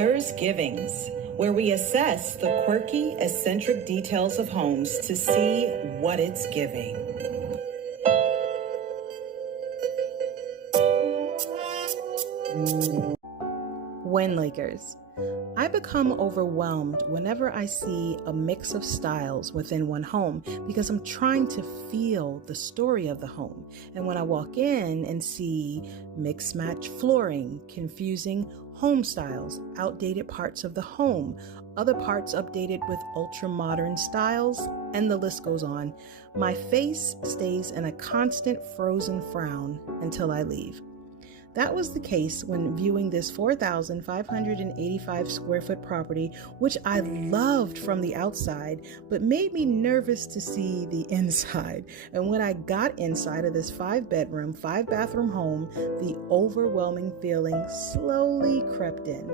THURSGiiiViNGS, where we assess the quirky, eccentric details of homes to see what it's giving. WinLakers. I become overwhelmed whenever I see a mix of styles within one home because I'm trying to feel the story of the home. And when I walk in and see mix-match flooring, confusing home styles, outdated parts of the home, other parts updated with ultra-modern styles, and the list goes on, my face stays in a constant frozen frown until I leave. That was the case when viewing this 4,585 square foot property, which I loved from the outside, but made me nervous to see the inside. And when I got inside of this 5-bedroom, 5-bathroom home, the overwhelming feeling slowly crept in.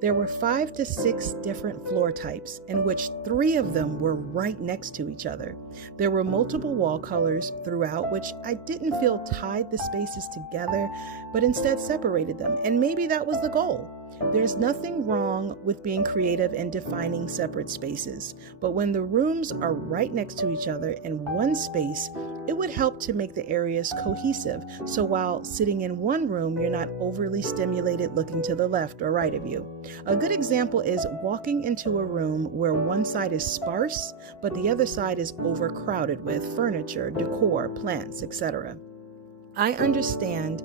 There were 5 to 6 different floor types, in which 3 of them were right next to each other. There were multiple wall colors throughout, which I didn't feel tied the spaces together, but instead separated them. And maybe that was the goal. There's nothing wrong with being creative and defining separate spaces, but when the rooms are right next to each other in one space, it would help to make the areas cohesive. So while sitting in one room, you're not overly stimulated looking to the left or right of you. A good example is walking into a room where one side is sparse, but the other side is overcrowded with furniture, decor, plants, etc. I understand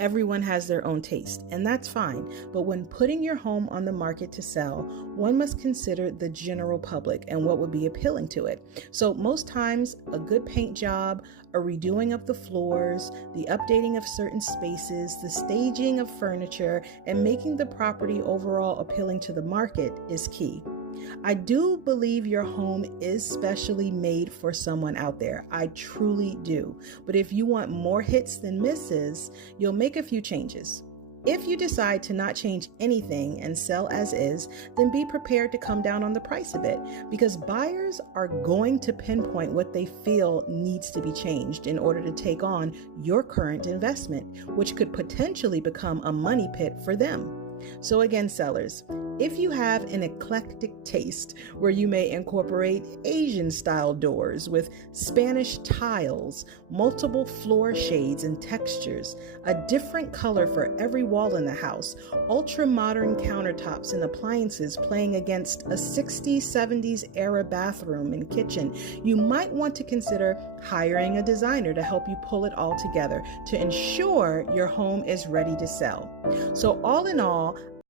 everyone has their own taste, and that's fine. But when putting your home on the market to sell, one must consider the general public and what would be appealing to it. So most times, a good paint job, a redoing of the floors, the updating of certain spaces, the staging of furniture, and making the property overall appealing to the market is key. I do believe your home is specially made for someone out there. I truly do. But if you want more hits than misses, you'll make a few changes. If you decide to not change anything and sell as is, then be prepared to come down on the price a bit, because buyers are going to pinpoint what they feel needs to be changed in order to take on your current investment, which could potentially become a money pit for them. So again, sellers, if you have an eclectic taste where you may incorporate Asian-style doors with Spanish tiles, multiple floor shades and textures, a different color for every wall in the house, ultra-modern countertops and appliances playing against a 60s, 70s era bathroom and kitchen, you might want to consider hiring a designer to help you pull it all together to ensure your home is ready to sell. So all in all,